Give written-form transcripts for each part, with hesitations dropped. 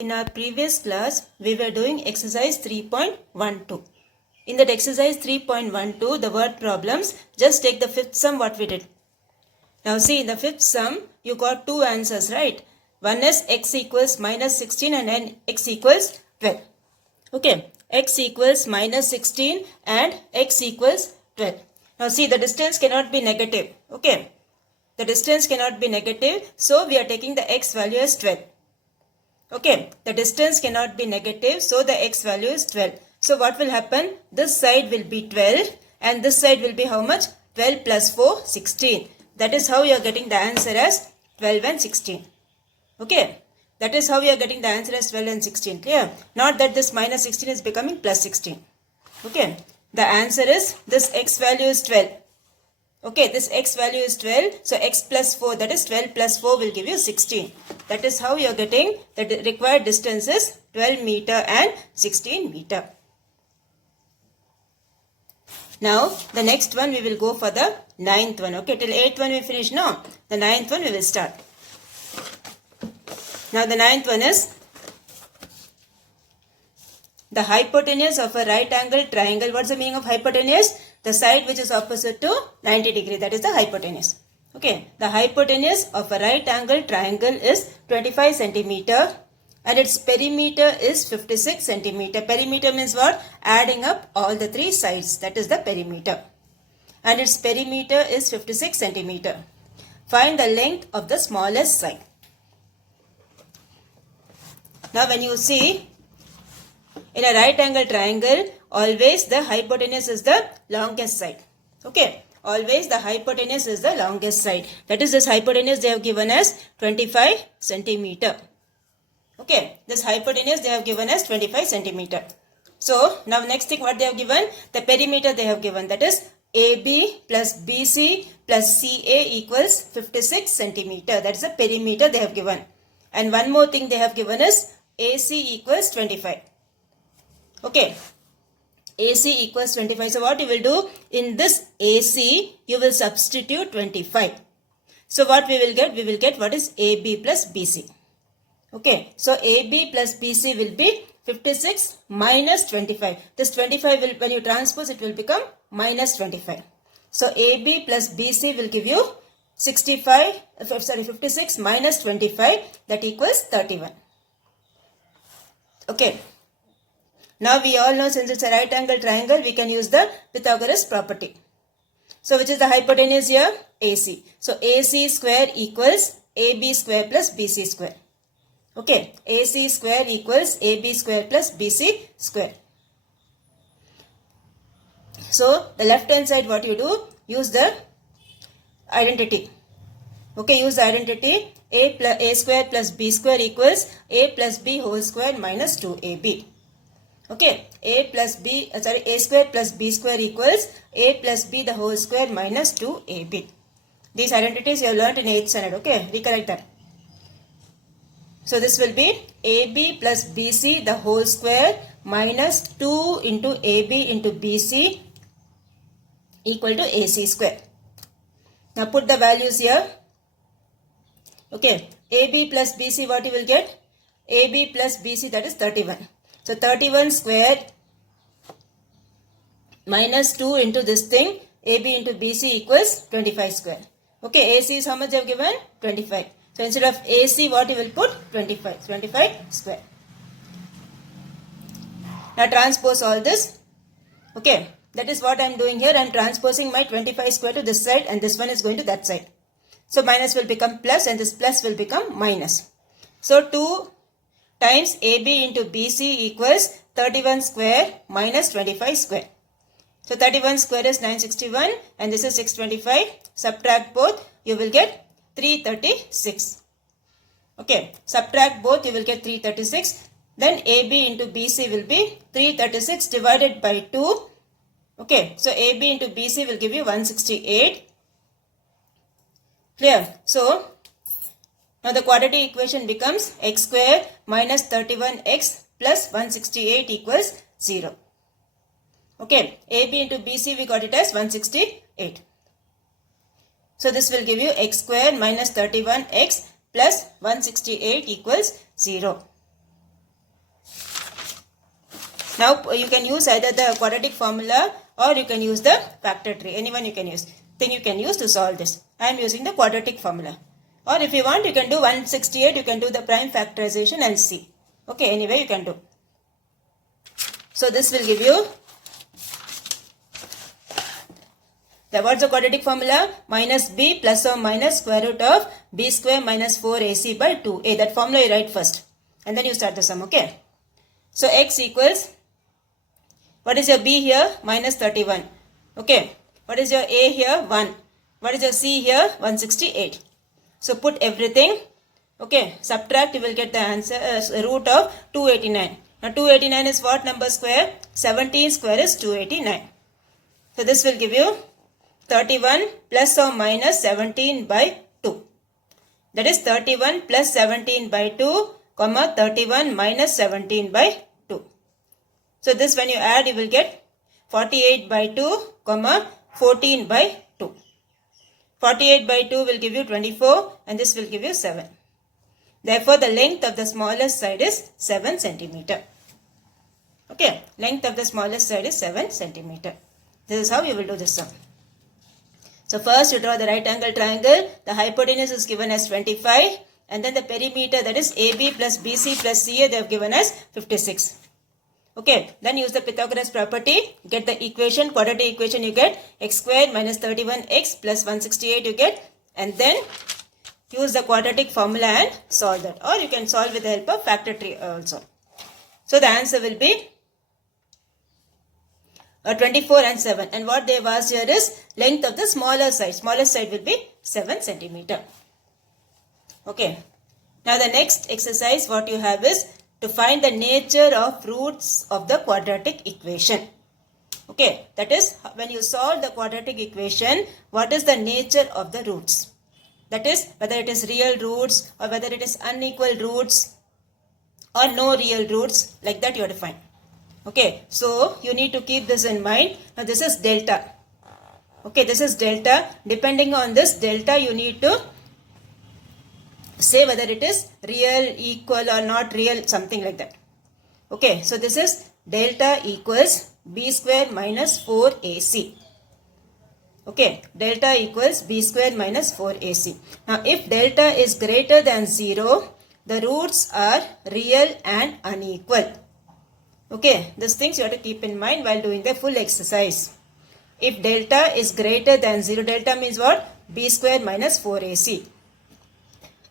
In our previous class, we were doing exercise 3.12. In that exercise 3.12, the word problems, just take the fifth sum what we did. Now see, in the fifth sum, you got two answers, right? One is x equals minus 16 and then x equals 12. Okay, x equals minus 16 and x equals 12. Now see, the distance cannot be negative. Okay, the distance cannot be negative, so we are taking the x value as 12. Okay, the distance cannot be negative, so the x value is 12. So what will happen? This side will be 12 and this side will be how much? 12 plus 4, 16. That is how you are getting the answer as 12 and 16. Okay, that is how you are getting the answer as 12 and 16. Clear? Not that this minus 16 is becoming plus 16. Okay, the answer is this x value is 12. Okay, this x value is 12. So x plus 4, that is 12 plus 4 will give you 16. That is how you are getting the required distance is 12 meter and 16 meter. Now, the next one we will go for the ninth one. Okay, till 8th one we finish now. The ninth one we will start. Now, the ninth one is the hypotenuse of a right angle triangle. What's the meaning of hypotenuse? The side which is opposite to 90 degree. That is the hypotenuse. Okay, the hypotenuse of a right angle triangle is 25 centimeter and its perimeter is 56 centimeter. Perimeter means what? Adding up all the three sides. That is the perimeter. And its perimeter is 56 centimeter. Find the length of the smallest side. Now when you see in a right angle triangle, always the hypotenuse is the longest side. Okay. Always the hypotenuse is the longest side. That is, this hypotenuse they have given as 25 centimeter. Okay. This hypotenuse they have given as 25 centimeter. So, now next thing what they have given? The perimeter they have given. That is AB plus BC plus CA equals 56 centimeter. That is the perimeter they have given. And one more thing they have given is AC equals 25. Okay. AC equals 25. So what you will do? In this AC, you will substitute 25. So what we will get? We will get what is AB plus BC. Okay. So AB plus BC will be 56 minus 25. This 25 will, when you transpose, it will become minus 25. So AB plus BC will give you 56 minus 25. That equals 31. Okay. Now we all know, since it's a right angle triangle, we can use the Pythagoras property. So which is the hypotenuse here? AC. So AC square equals AB square plus BC square. Okay. AC square equals AB square plus BC square. So the left hand side what you do? Use the identity. Okay, use the identity. A square plus B square equals A plus B whole square minus 2AB. Okay, A square plus B square equals A plus B the whole square minus 2AB. These identities you have learnt in 8th standard. Okay, recollect that. So this will be AB plus BC the whole square minus 2 into AB into BC equal to AC square. Now put the values here. Okay, AB plus BC what you will get? AB plus BC, that is 31. So 31 square minus 2 into this thing, AB into BC equals 25 square. Okay, AC is how much they have given? 25. So instead of AC, what you will put? 25. 25 square. Now transpose all this. Okay, that is what I am doing here. I am transposing my 25 square to this side and this one is going to that side. So minus will become plus and this plus will become minus. So 2 times AB into BC equals 31 square minus 25 square. So 31 square is 961 and this is 625. Subtract both, you will get 336. Okay, subtract both, you will get 336. Then AB into BC will be 336 divided by 2. Okay, so AB into BC will give you 168. Clear? So now the quadratic equation becomes x square minus 31x plus 168 equals 0. Okay, AB into BC we got it as 168. So this will give you x square minus 31x plus 168 equals 0. Now you can use either the quadratic formula or you can use the factor tree. Anyone you can use. Thing you can use to solve this. I am using the quadratic formula. Or if you want, you can do 168. You can do the prime factorization and see. Okay, anyway you can do. So this will give you what's the quadratic formula? Minus b plus or minus square root of b square minus 4ac by 2a. That formula you write first. And then you start the sum. Okay. So x equals, what is your b here? Minus 31. Okay. What is your a here? 1. What is your c here? 168. So put everything. Okay. Subtract, you will get the answer, root of 289. Now 289 is what number square? 17 square is 289. So this will give you 31 plus or minus 17 by 2. That is 31 plus 17 by 2, comma 31 minus 17 by 2. So this when you add, you will get 48 by 2, comma 14 by 2. 48 by 2 will give you 24 and this will give you 7. Therefore, the length of the smallest side is 7 centimeter. Okay, length of the smallest side is 7 centimeter. This is how you will do this sum. So first you draw the right angle triangle. The hypotenuse is given as 25 and then the perimeter, that is AB plus BC plus CA, they have given as 56. Okay, then use the Pythagoras property. Get the equation, quadratic equation you get x squared minus 31x plus 168 you get, and then use the quadratic formula and solve that. Or you can solve with the help of factor tree also. So the answer will be 24 and 7. And what they have asked here is length of the smaller side. Smallest side will be 7 centimeter. Okay. Now the next exercise what you have is to find the nature of roots of the quadratic equation. Okay. That is when you solve the quadratic equation, what is the nature of the roots? That is whether it is real roots or whether it is unequal roots or no real roots, like that you have to find. Okay, so you need to keep this in mind. Now this is delta. Okay, this is delta. Depending on this delta, you need to say whether it is real, equal or not real, something like that. Okay, so this is delta equals b square minus 4ac. Okay, delta equals b square minus 4ac. Now if delta is greater than 0, the roots are real and unequal. Okay, these things you have to keep in mind while doing the full exercise. If delta is greater than 0, delta means what? B square minus 4ac.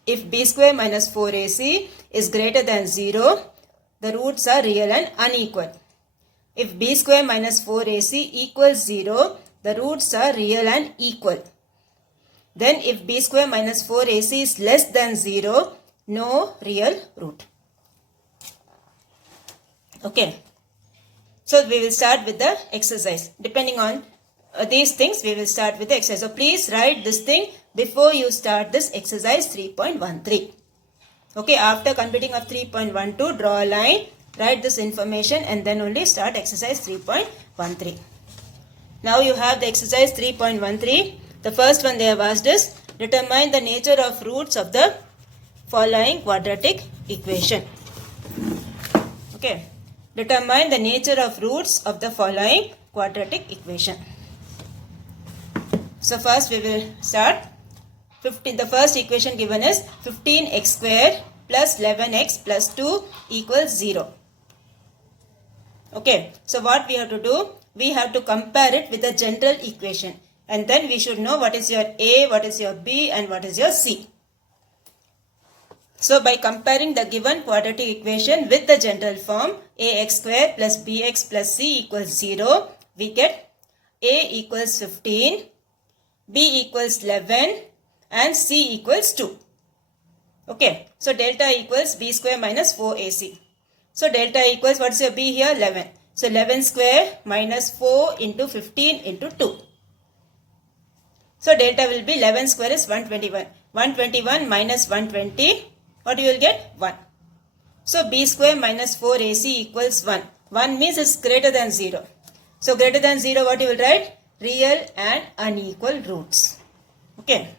If b square minus 4ac is greater than 0, the roots are real and unequal. If b square minus 4ac equals 0, the roots are real and equal. Then if b square minus 4ac is less than 0, no real root. Okay, so we will start with the exercise. Depending on these things, we will start with the exercise. So please write this thing before you start this exercise 3.13. Okay, after completing of 3.12, draw a line, write this information and then only start exercise 3.13. Now you have the exercise 3.13. The first one they have asked is determine the nature of roots of the following quadratic equation. Okay. Determine the nature of roots of the following quadratic equation. So first we will start. The first equation given is 15x square plus 11x plus 2 equals 0. Okay. So what we have to do? We have to compare it with the general equation. And then we should know what is your A, what is your B and what is your C. So by comparing the given quadratic equation with the general form ax square plus bx plus c equals 0, we get a equals 15, b equals 11 and c equals 2. Okay, so delta equals b square minus 4ac. So delta equals, what's your b here? 11. So 11 square minus 4 into 15 into 2. So delta will be 11 square is 121. 121 minus 120. What you will get? 1. So b square minus 4ac equals 1. 1 means it's greater than 0. So greater than 0, what you will write? Real and unequal roots. Okay.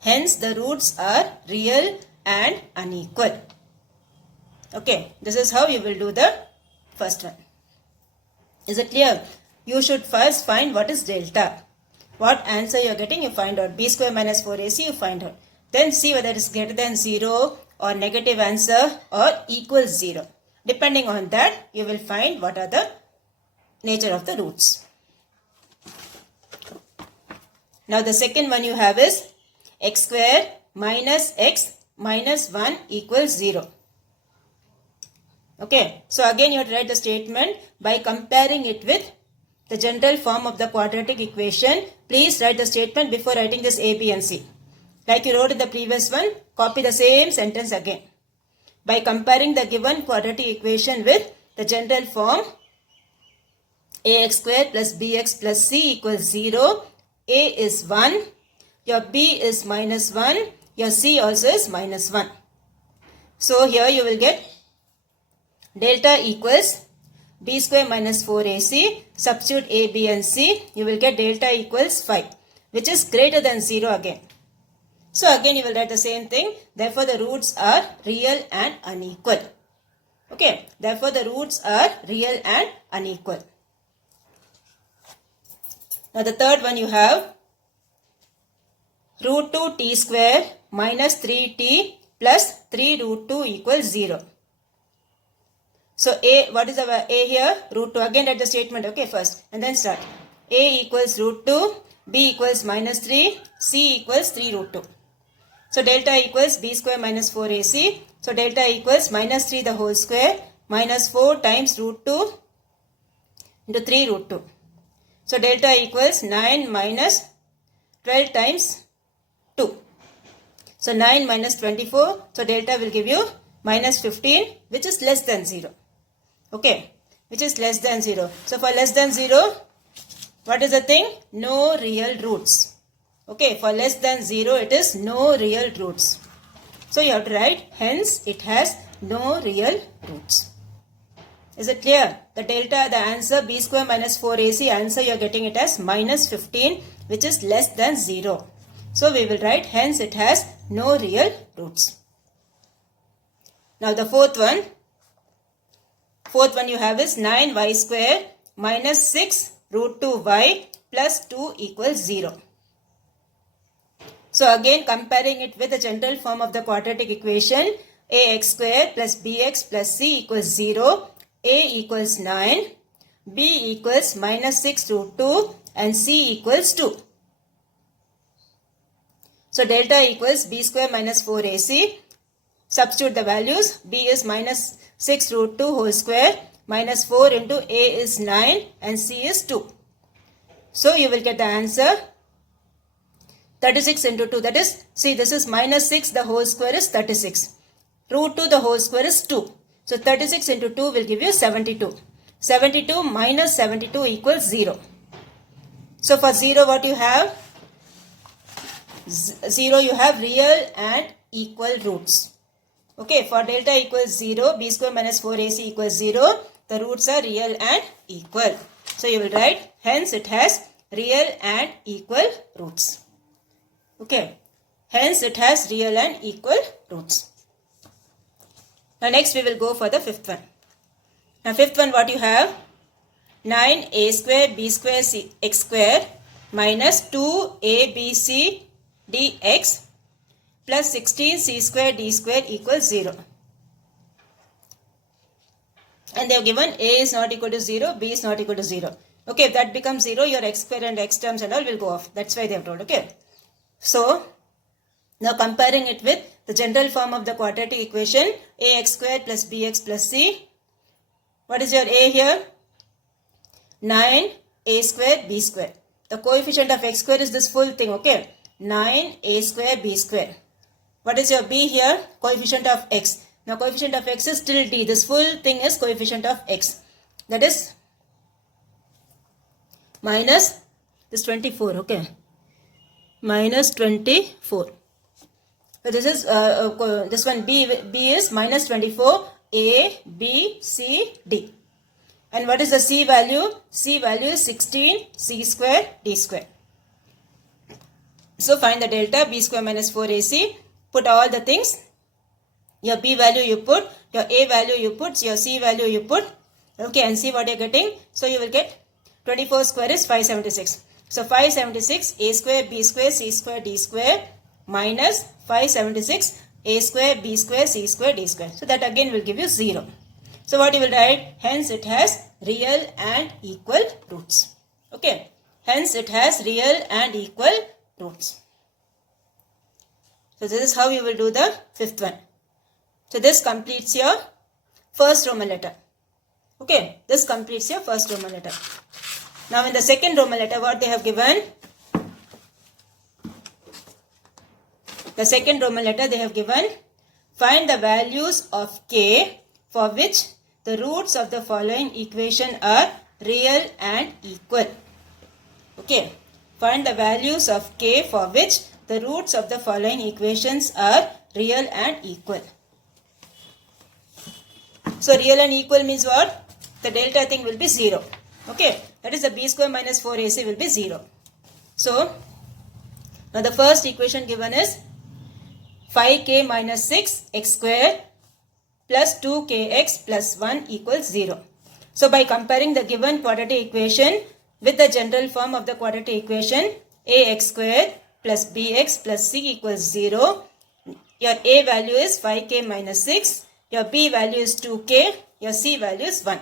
Hence the roots are real and unequal. Okay. This is how you will do the first one. Is it clear? You should first find what is delta. What answer you are getting, you find out. B square minus 4ac, you find out. Then see whether it is greater than 0 or negative answer or equals 0. Depending on that, you will find what are the nature of the roots. Now the second one you have is x square minus x minus 1 equals 0. Okay, so again you have to write the statement by comparing it with the general form of the quadratic equation. Please write the statement before writing this a, b and c. Like you wrote in the previous one, copy the same sentence again. By comparing the given quadratic equation with the general form ax square plus bx plus c equals 0, a is 1, your b is minus 1, your c also is minus 1. So here you will get delta equals b square minus 4ac, substitute a, b and c, you will get delta equals 5, which is greater than 0 again. So again you will write the same thing, therefore the roots are real and unequal. Okay, therefore the roots are real and unequal. Now the third one you have root 2 t square minus 3t plus 3 root 2 equals 0. So a, what is our a here? Root 2. Again write the statement, okay, first and then start. A equals root 2, b equals minus 3, c equals 3 root 2. So delta equals b square minus 4ac. So delta equals minus 3 the whole square minus 4 times root 2 into 3 root 2. So delta equals 9 minus 12 times 2. So 9 minus 24. So delta will give you minus 15, which is less than 0. Okay, which is less than 0. So for less than 0, what is the thing? No real roots. Okay, for less than 0, it is no real roots. So you have to write, hence it has no real roots. Is it clear? The delta, the answer b square minus 4ac, answer you are getting it as minus 15, which is less than 0. So we will write, hence it has no real roots. Now the fourth one you have is 9y square minus 6 root 2y plus 2 equals 0. So again comparing it with the general form of the quadratic equation, ax square plus bx plus c equals 0, a equals 9, b equals minus 6 root 2 and c equals 2. So delta equals b square minus 4ac. Substitute the values. B is minus 6 root 2 whole square minus 4 into a is 9 and c is 2. So you will get the answer 36 into 2, that is, see this is minus 6 the whole square is 36. Root 2 the whole square is 2. So 36 into 2 will give you 72. 72 minus 72 equals 0. So for 0 what you have? 0 you have real and equal roots. Okay, for delta equals 0, b square minus 4ac equals 0, the roots are real and equal. So you will write, hence it has real and equal roots. Okay, hence it has real and equal roots. Now next we will go for the fifth one. Now fifth one what you have? 9a square b square c, x square minus 2abc dx plus 16c square d square equals 0. And they have given a is not equal to 0, b is not equal to 0. Okay, if that becomes 0, your x square and x terms and all will go off. That's why they have told. Okay. So, now comparing it with the general form of the quadratic equation, ax square plus bx plus c. What is your a here? 9a square b square. The coefficient of x square is this full thing. Okay. 9a square b square. What is your b here? Coefficient of x. Now coefficient of x is still d. This full thing is coefficient of x. That is minus this 24. Okay. Minus 24. So this is this one b is minus 24. A, B, C, D. And what is the c value? C value is 16 c square d square. So find the delta b square minus 4ac. Put all the things. Your b value you put, your a value you put, your c value you put. Okay, and see what you're getting. So you will get 24 square is 576. So 576 a square b square c square d square minus 576 a square b square c square d square. So that again will give you 0. So what you will write? Hence it has real and equal roots. Okay. Hence it has real and equal roots. So this is how you will do the fifth one. So this completes your first Roman letter. Okay. This completes your first Roman letter. Now in the second Roman letter, what they have given? The second Roman letter they have given, find the values of k for which the roots of the following equation are real and equal. Okay. Find the values of k for which the roots of the following equations are real and equal. So real and equal means what? The delta thing will be 0. Okay. That is the b square minus 4ac will be 0. So now the first equation given is 5k minus 6 x square plus 2kx plus 1 equals 0. So by comparing the given quadratic equation with the general form of the quadratic equation ax square plus bx plus c equals 0, your a value is 5k minus 6, your b value is 2k, your c value is 1.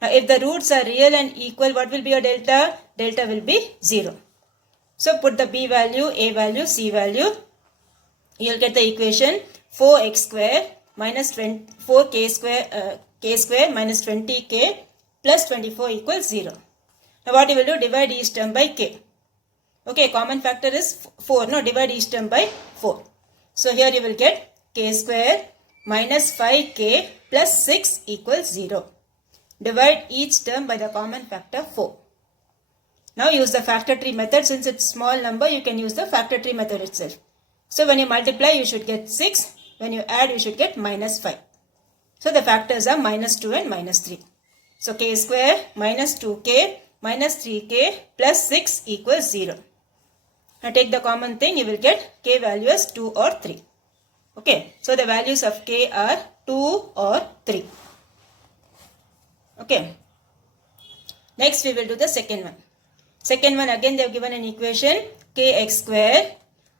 Now if the roots are real and equal, what will be your delta? Delta will be 0. So put the b value, a value, c value. You will get the equation 4x square minus 4k square k square minus 20k plus 24 equals 0. Now what you will do? Divide each term by k. Okay, common factor is 4. No, divide each term by 4. So here you will get k square minus 5k plus 6 equals 0. Divide each term by the common factor 4. Now use the factor tree method. Since it's small number, you can use the factor tree method itself. So when you multiply, you should get 6. When you add, you should get minus 5. So the factors are minus 2 and minus 3. So k square minus 2k minus 3k plus 6 equals 0. Now take the common thing, you will get k value as 2 or 3. Okay. So the values of k are 2 or 3. Okay. Next we will do the second one. Second one, again they have given an equation kx square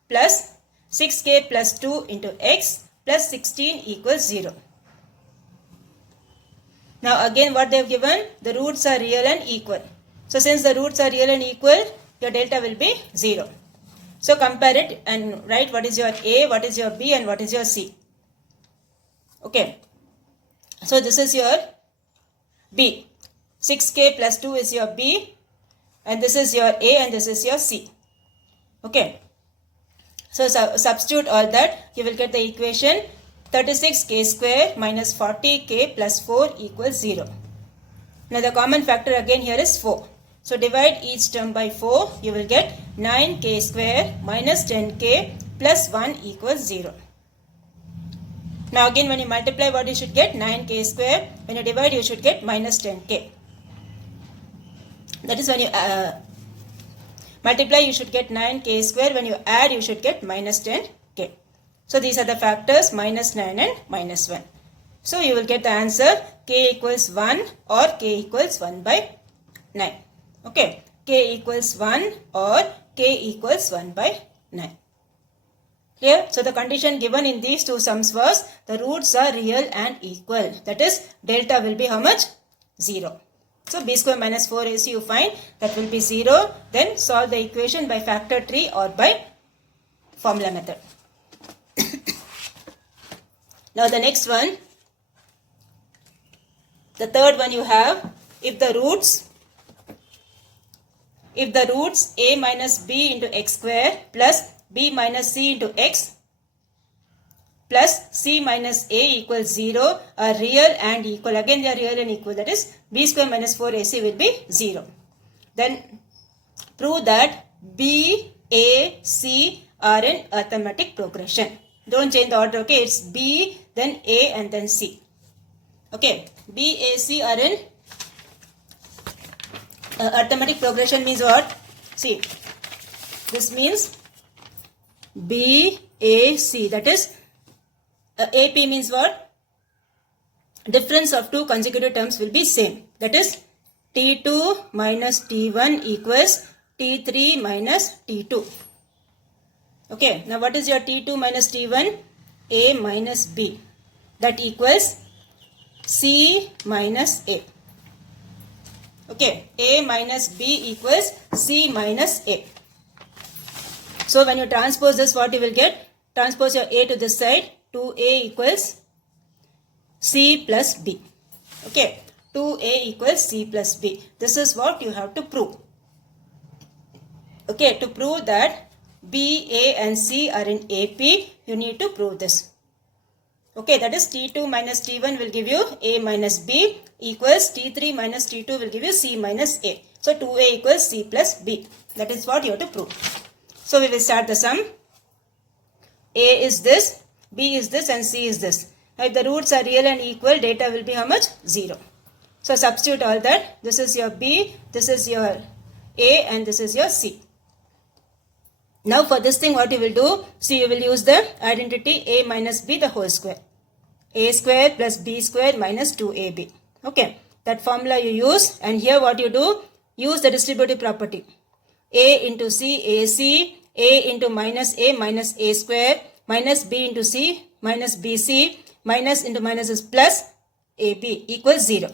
plus 6k plus 2 into x plus 16 equals 0. Now again what they have given? The roots are real and equal. So since the roots are real and equal, your delta will be 0. So compare it and write what is your a, what is your b and what is your c. Okay. So this is your b. 6k plus 2 is your b and this is your a and this is your c. Okay. So substitute all that, you will get the equation 36k square minus 40k plus 4 equals 0. Now the common factor again here is 4. So divide each term by 4, you will get 9k square minus 10k plus 1 equals 0. Now again when you multiply, what you should get? 9k square. When you divide, you should get minus 10k. That is when you multiply, you should get 9k square. When you add, you should get minus 10k. So these are the factors minus 9 and minus 1. So you will get the answer k equals 1 or k equals 1 by 9. Okay. K equals 1 or k equals 1 by 9. Clear? So the condition given in these two sums was the roots are real and equal. That is delta will be how much? 0. So b square minus 4ac you find that will be 0. Then solve the equation by factor tree or by formula method. Now the next one, the third one you have, if the roots a minus b into x square plus b minus c into x plus c minus a equals 0 are real and equal. Again they are real and equal. That is b square minus 4ac will be 0. Then prove that b, a, c are in arithmetic progression. Don't change the order. Okay, it's b, then a and then c. Okay, b, a, c are in arithmetic progression means what? See, this means B, A, C. That is AP means what? difference of two consecutive terms will be same. That is T2 minus T1 equals T3 minus T2. Okay, now what is your T2 minus T1? A minus B. That equals C minus A. Okay, A minus B equals C minus A. So when you transpose this, what you will get? Transpose your A to this side. 2A equals C plus B. Okay, 2A equals C plus B. This is what you have to prove. Okay, to prove that B, A and C are in AP, you need to prove this. Okay, that is T2 minus T1 will give you A minus B equals T3 minus T2 will give you C minus A. So 2A equals C plus B. That is what you have to prove. So we will start the sum. A is this, B is this and C is this. Now if the roots are real and equal, data will be how much? 0. So substitute all that. This is your B, this is your A and this is your C. Now for this thing what you will do, see you will use the identity A minus B the whole square. A square plus B square minus 2AB. Okay, that formula you use, and here what you do, use the distributive property. A into C, AC, A into minus A square, minus B into C, minus BC, minus into minus is plus AB equals 0.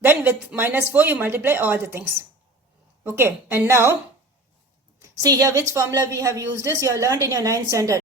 Then with minus 4 you multiply all the things. Okay, and now see here which formula we have used this, you have learned in your 9th standard.